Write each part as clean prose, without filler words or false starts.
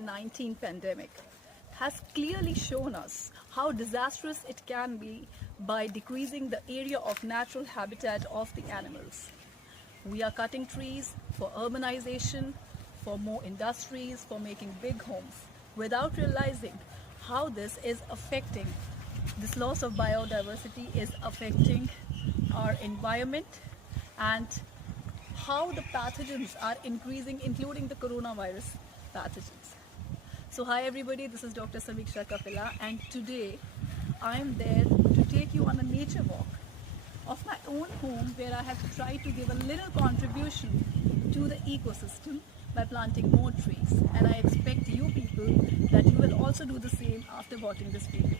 COVID-19 pandemic has clearly shown us how disastrous it can be by decreasing the area of natural habitat of the animals. We are cutting trees for urbanization, for more industries, for making big homes, without realizing how this loss of biodiversity is affecting our environment and how the pathogens are increasing, including the coronavirus pathogens. So hi everybody, this is Dr. Samiksha Kapila, and today I am there to take you on a nature walk of my own home, where I have tried to give a little contribution to the ecosystem by planting more trees, and I expect you people that you will also do the same after watching this video.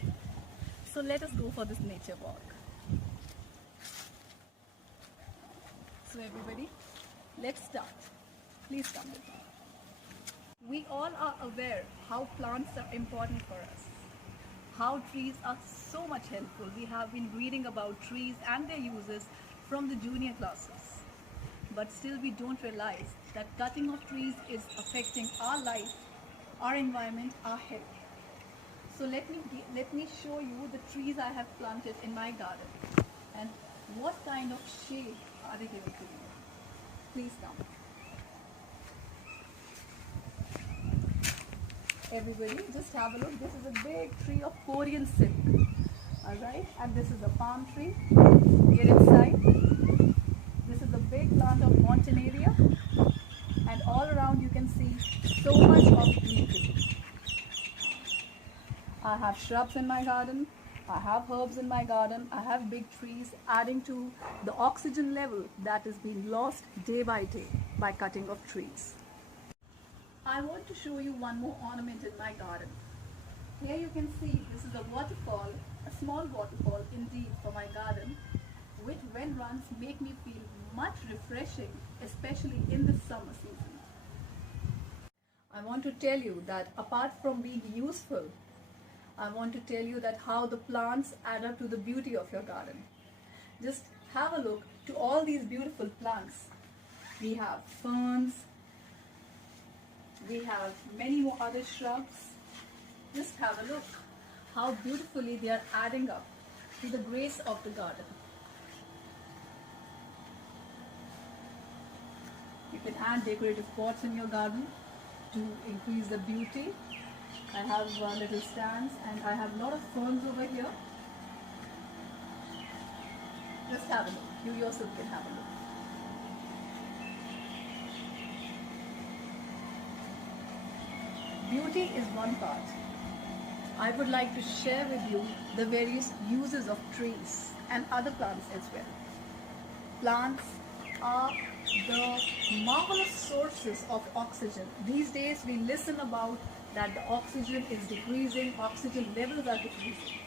So let us go for this nature walk. So everybody, let's start. Please come with me. We all are aware how plants are important for us, how trees are so much helpful. We have been reading about trees and their uses from the junior classes. But still we don't realize that cutting of trees is affecting our life, our environment, our health. So let me show you the trees I have planted in my garden and what kind of shade are they giving to you. Please come. Everybody, just have a look. This is a big tree of Korean silk. Alright, and this is a palm tree. Here inside, this is a big plant of Montenaria, and all around you can see so much of greenery. I have shrubs in my garden, I have herbs in my garden, I have big trees, adding to the oxygen level that is being lost day by day by cutting of trees. I want to show you one more ornament in my garden. Here you can see this is a waterfall, a small waterfall indeed for my garden, which when runs make me feel much refreshing, especially in the summer season. I want to tell you that apart from being useful, I want to tell you that how the plants add up to the beauty of your garden. Just have a look to all these beautiful plants. We have ferns, we have many more other shrubs. Just have a look how beautifully they are adding up to the grace of the garden. You can add decorative pots in your garden to increase the beauty. I have little stands and I have a lot of ferns over here. Just have a look. You yourself can have a look. Beauty is one part. I would like to share with you the various uses of trees and other plants as well. Plants are the marvelous sources of oxygen. These days we listen about that the oxygen is decreasing, oxygen levels are decreasing.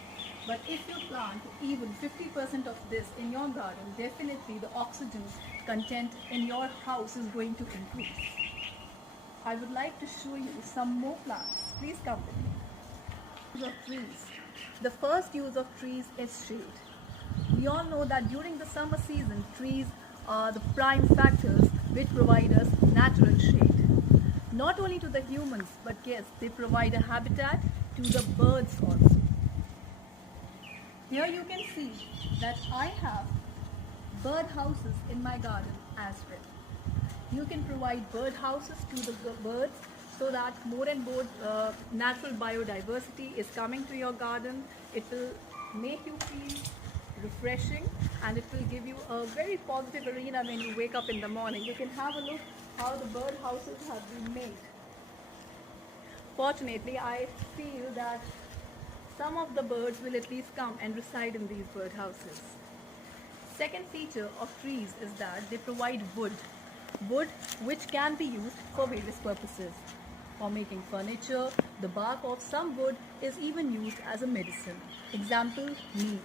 But if you plant even 50% of this in your garden, definitely the oxygen content in your house is going to increase. I would like to show you some more plants. Please come with me. Use of trees. The first use of trees is shade. We all know that during the summer season, trees are the prime factors which provide us natural shade. Not only to the humans, but yes, they provide a habitat to the birds also. Here you can see that I have bird houses in my garden as well. You can provide bird houses to the birds so that more and more natural biodiversity is coming to your garden. It will make you feel refreshing and it will give you a very positive arena when you wake up in the morning. You can have a look how the bird houses have been made. Fortunately, I feel that some of the birds will at least come and reside in these bird houses. Second feature of trees is that they provide wood. Wood which can be used for various purposes. For making furniture, the bark of some wood is even used as a medicine. Example, neem.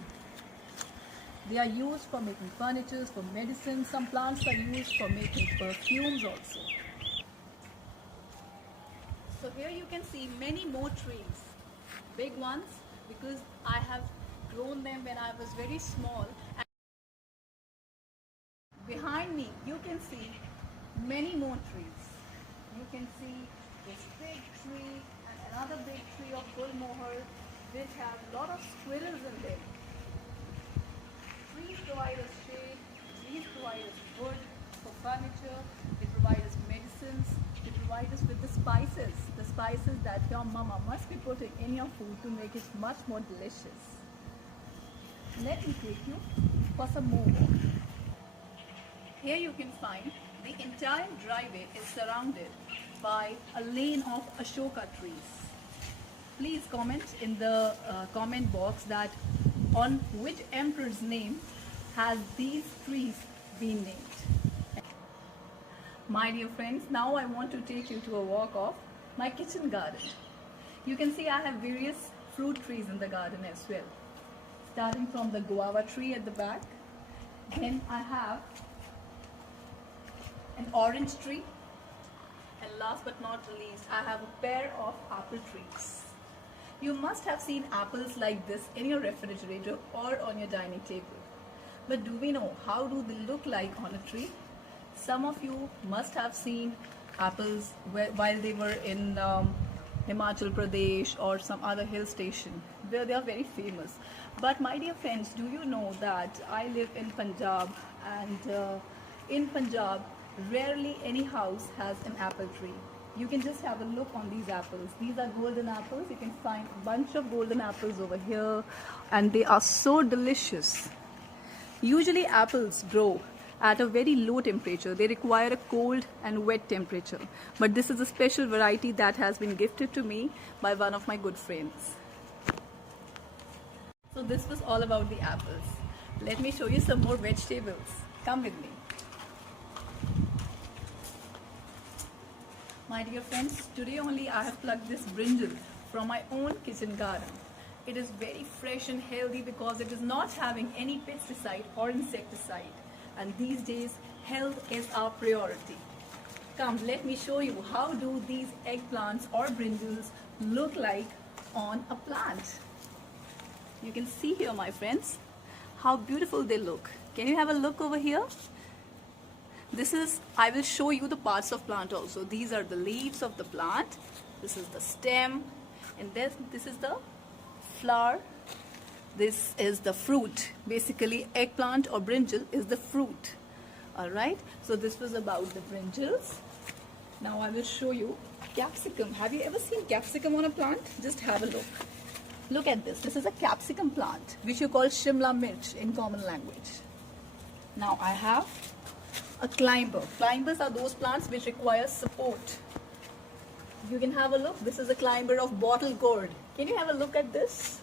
They are used for making furniture, for medicine. Some plants are used for making perfumes also. So here you can see many more trees, big ones, because I have grown them when I was very small. And behind me you can see many more trees. You can see this big tree and another big tree of gulmohar which have a lot of squirrels in them. Trees provide us shade, trees provide us wood for furniture, they provide us medicines, they provide us with the spices that your mama must be putting in your food to make it much more delicious. Let me take you for some more walk. Here you can find the entire driveway is surrounded by a lane of Ashoka trees. Please comment in the comment box that on which emperor's name has these trees been named. My dear friends, now I want to take you to a walk of my kitchen garden. You can see I have various fruit trees in the garden as well. Starting from the guava tree at the back, then I have an orange tree, and last but not least I have a pair of apple trees. You must have seen apples like this in your refrigerator or on your dining table. But do we know how do they look like on a tree? Some of you must have seen apples while they were in Himachal Pradesh or some other hill station where they are very famous. But my dear friends, do you know that I live in Punjab, and in Punjab rarely any house has an apple tree. You can just have a look on these apples. These are golden apples. You can find a bunch of golden apples over here, and they are so delicious. Usually apples grow at a very low temperature. They require a cold and wet temperature. But this is a special variety that has been gifted to me by one of my good friends. So this was all about the apples. Let me show you some more vegetables. Come with me. My dear friends, today only I have plucked this brinjal from my own kitchen garden. It is very fresh and healthy because it is not having any pesticide or insecticide. And these days, health is our priority. Come, let me show you how do these eggplants or brinjals look like on a plant. You can see here, my friends, how beautiful they look. Can you have a look over here? I will show you the parts of plant also. These are the leaves of the plant. This is the stem, and this is the flower. This is the fruit. Basically, eggplant or brinjal is the fruit. Alright, so this was about the brinjals. Now I will show you capsicum. Have you ever seen capsicum on a plant? Just have a look. Look at this. This is a capsicum plant, which you call Shimla mirch in common language. Now I have a climber. Climbers are those plants which require support. You can have a look. This is a climber of bottle gourd. Can you have a look at this?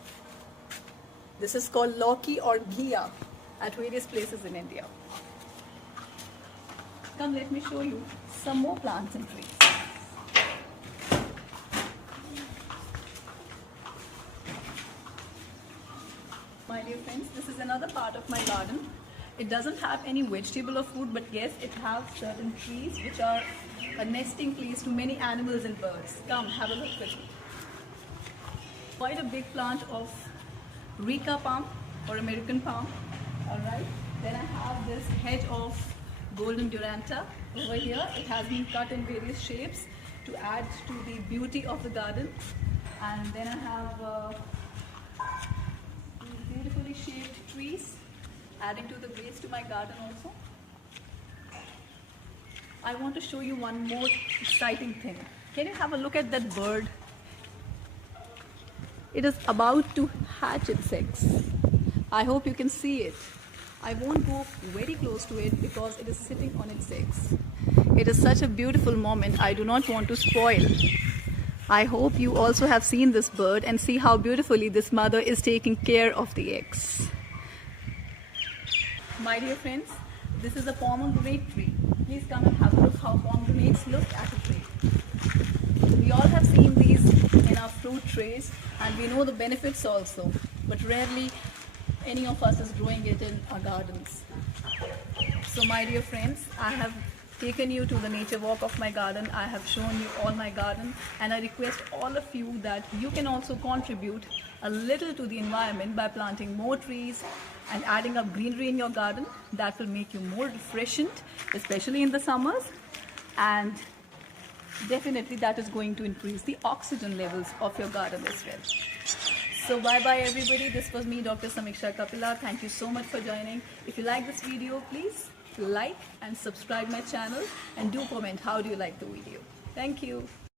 This is called Lauki or Ghia at various places in India. Come, let me show you some more plants and trees. My dear friends, this is another part of my garden. It doesn't have any vegetable or fruit, but yes, it has certain trees which are a nesting place to many animals and birds. Come, have a look with me. Quite a big plant of Rica palm or American palm. Alright. Then I have this hedge of golden duranta over here. It has been cut in various shapes to add to the beauty of the garden. And then I have these beautifully shaped trees, adding to the grace to my garden also. I want to show you one more exciting thing. Can you have a look at that bird? It is about to hatch its eggs. I hope you can see it. I won't go very close to it because it is sitting on its eggs. It is such a beautiful moment. I do not want to spoil. I hope you also have seen this bird and see how beautifully this mother is taking care of the eggs. My dear friends, this is a pomegranate tree. Please come and have a look how pomegranates look at a tree. We all have seen these in our fruit trays and we know the benefits also, but rarely any of us is growing it in our gardens. So my dear friends, I have taken you to the nature walk of my garden. I have shown you all my garden, and I request all of you that you can also contribute a little to the environment by planting more trees and adding up greenery in your garden. That will make you more refreshed, especially in the summers. And definitely that is going to increase the oxygen levels of your garden as well. So bye bye everybody. This was me, Dr. Samiksha Kapila. Thank you so much for joining. If you like this video, please like and subscribe my channel, and do comment how do you like the video. Thank you.